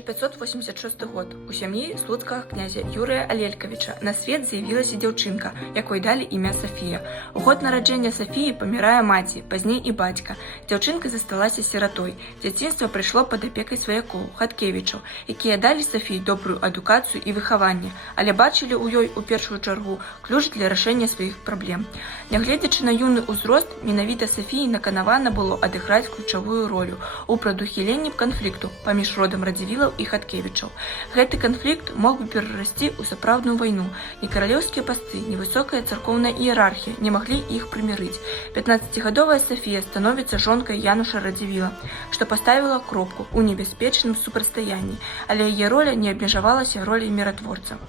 1586 год. У сям'і слуцкага князя Юрыя Алелькавіча на свет з'явілася дзяўчынка, якой далі імя Сафія. У год нараджэння Сафіі памірае маці, пазней і бацька. Дзяўчынка засталася сіратой. Дзяцінства прыйшло пад апекай сваякоў, хаткевічаў, якія далі Сафіі добрую адукацыю і выхаванне, але бачылі ў ёй у першую чаргу ключ для рашэння сваіх праблем. Нягледзячы на юны ўзрост, менавіта Сафіі наканавана было адыграць ключавую ролю у прадухіленні канфлікту паміж родам Радзівілаў і хаткевічаў. Гэты канфлікт мог бы перарасці ў сапраўдную вайну. Ні каралеўскія пасты, ні высокая царкоўная іерархія не маглі іх прымірыць. 15гадовая Сафія становіцца жонкай Януша Радзівіла, што паставіла кропку ў небяспечным супрацьстаянні, але яе роля не абмежавалася роляй міратворца.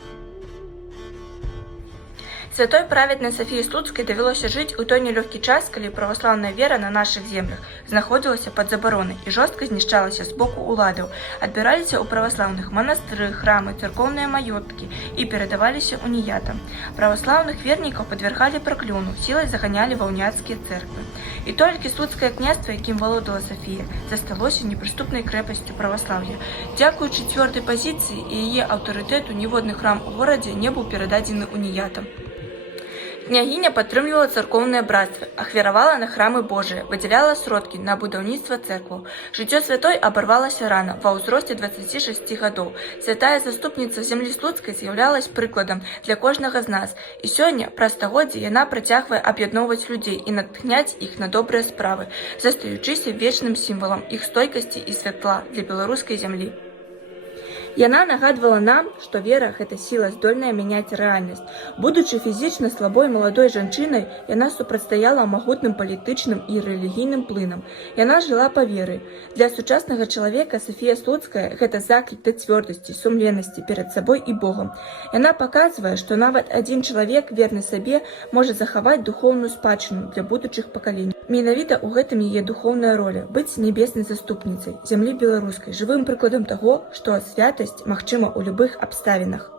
Святой праведнай Сафіі Слуцкай давялося жыць у той нелёгкі час, калі праваслаўная вера на нашых землях знаходзілася пад забаронай і жорстка знішчалася з боку ўладаў. Адбіраліся ў праваслаўных манастыры, храмы, царкоўныя маёнткі і перадаваліся уніятам. Праваслаўных вернікаў падвяргалі праклёну, сілай заганялі ва ўняцкія цэрквы. І толькі слуцкае княства, якім валодала Сафія, засталося непрыступнай крэпасцю праваслаўя. Дзякуючы цвёрдай пазіцыі і яе аўтарытэту ніводны храм у горадзе не быў перададзены уніятам. Княгіня падтрымлівала царкоўнае брацтва, ахвяравала на храмы Божыя, выдзяляла сродкі на будаўніцтва цэркваў. Жыццё святой абарвалася рана, ва ўзросце 26 гадоў. Святая заступніца зямлі Слуцкай з'яўлялась прыкладам для кожнага з нас. І сёння, праз стагоддзі, яна працягвае аб'ядноўваць людзей і натхняць іх на добрыя справы, застаючыся вечным сімвалам іх стойкасці і святла для беларускай зямлі. Яна нагадвала нам, што вера – гэта сіла, здольная мяняць рэальнасць. Будучы фізічна слабой маладой жанчынай, яна супрацьстаяла магутным палітычным і рэлігійным плынам. Яна жыла па веры. Для сучаснага чалавека Сафія Слуцкая – гэта заклік да цвёрдасці, сумленнасці перад сабой і Богам. Яна паказвае, што нават адзін чалавек, верны сабе, можа захаваць духоўную спадчыну для будучых пакаленняў. Менавіта ў гэтым яе духоўная роля – быць небеснай заступніцай зямлі беларускай, жывым прыкладам таго, што святасць магчыма ў любых абставінах.